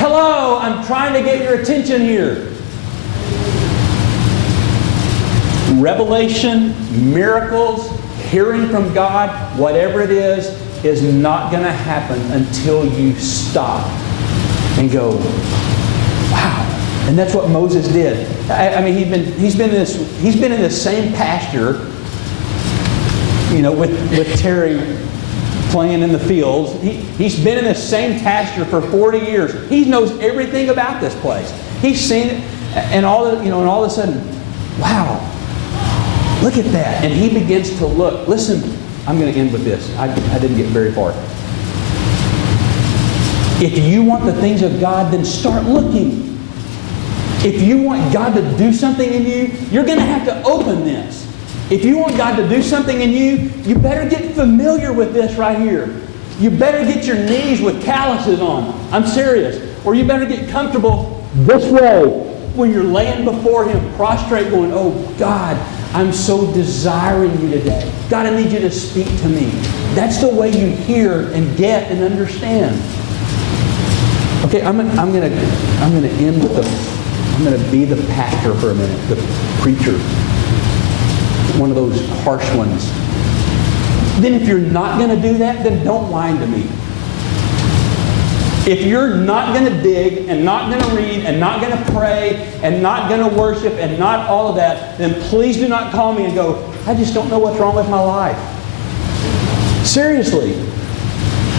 Hello, I'm trying to get your attention here. Revelation, miracles, hearing from God, whatever it is not going to happen until you stop and go, wow. And that's what Moses did. I mean, he's been in this same pasture, with Terry playing in the fields. He's been in this same pasture for 40 years. He knows everything about this place. He's seen it, and all of a sudden, wow, look at that. And he begins to look. Listen, I'm going to end with this. I didn't get very far. If you want the things of God, then start looking. If you want God to do something in you, you're going to have to open this. If you want God to do something in you, you better get familiar with this right here. You better get your knees with calluses on. I'm serious. Or you better get comfortable this way when you're laying before Him, prostrate, going, oh God, I'm so desiring you today. God, I need you to speak to me. That's the way you hear and get and understand. Okay, I'm going to end with I'm going to be the pastor for a minute, the preacher, one of those harsh ones. Then if you're not going to do that, then don't whine to me. If you're not going to dig and not going to read and not going to pray and not going to worship and not all of that, then please do not call me and go, I just don't know what's wrong with my life. Seriously.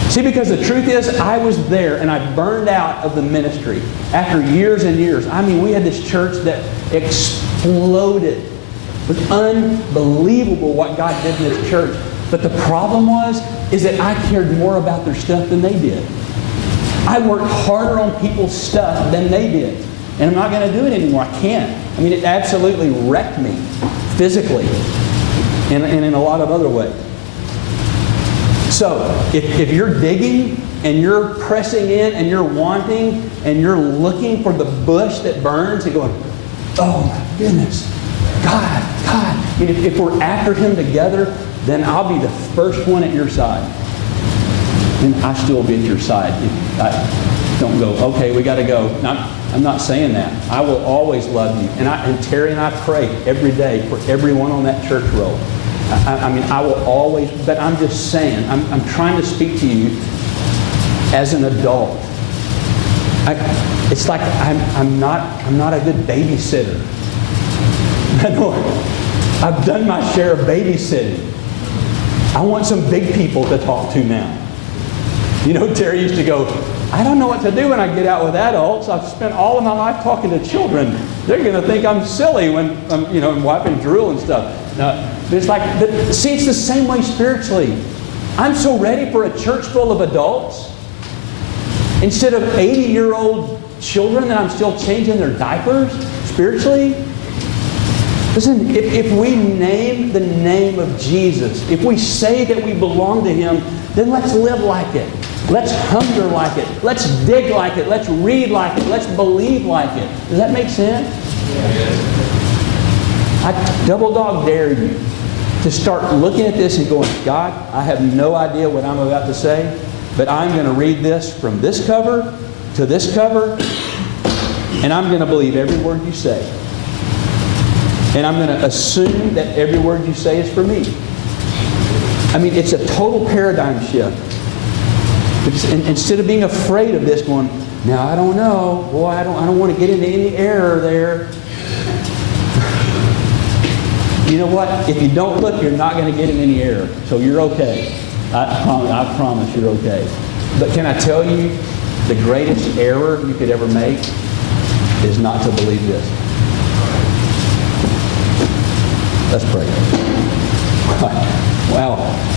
See, because the truth is, I was there and I burned out of the ministry after years and years. I mean, we had this church that exploded. It was unbelievable what God did in this church. But the problem is that I cared more about their stuff than they did. I worked harder on people's stuff than they did. And I'm not going to do it anymore. I can't. I mean, it absolutely wrecked me physically and in a lot of other ways. So, if you're digging and you're pressing in and you're wanting and you're looking for the bush that burns and going, oh my goodness, God. I mean, if we're after Him together, then I'll be the first one at your side. And I still will be at your side. If I don't go, okay, we got to go. I'm not saying that. I will always love you. And Terry and I pray every day for everyone on that church roll. I mean, I will always, but I'm just saying, I'm trying to speak to you as an adult. It's like I'm not a good babysitter. I've done my share of babysitting. I want some big people to talk to now. Terry used to go, I don't know what to do when I get out with adults. I've spent all of my life talking to children. They're going to think I'm silly when I'm wiping drool and stuff. No, it's like, see, it's the same way spiritually. I'm so ready for a church full of adults. Instead of 80-year-old children that I'm still changing their diapers spiritually. Listen, if we name the name of Jesus, if we say that we belong to Him, then let's live like it. Let's hunger like it. Let's dig like it. Let's read like it. Let's believe like it. Does that make sense? I double dog dare you to start looking at this and going, God, I have no idea what I'm about to say, but I'm going to read this from this cover to this cover, and I'm going to believe every word you say. And I'm going to assume that every word you say is for me. I mean, it's a total paradigm shift. Instead of being afraid of this, going, now I don't know, boy, I don't want to get into any error there. You know what? If you don't look, you're not going to get in any error. So you're okay. I promise you're okay. But can I tell you, the greatest error you could ever make is not to believe this. Let's pray. Wow.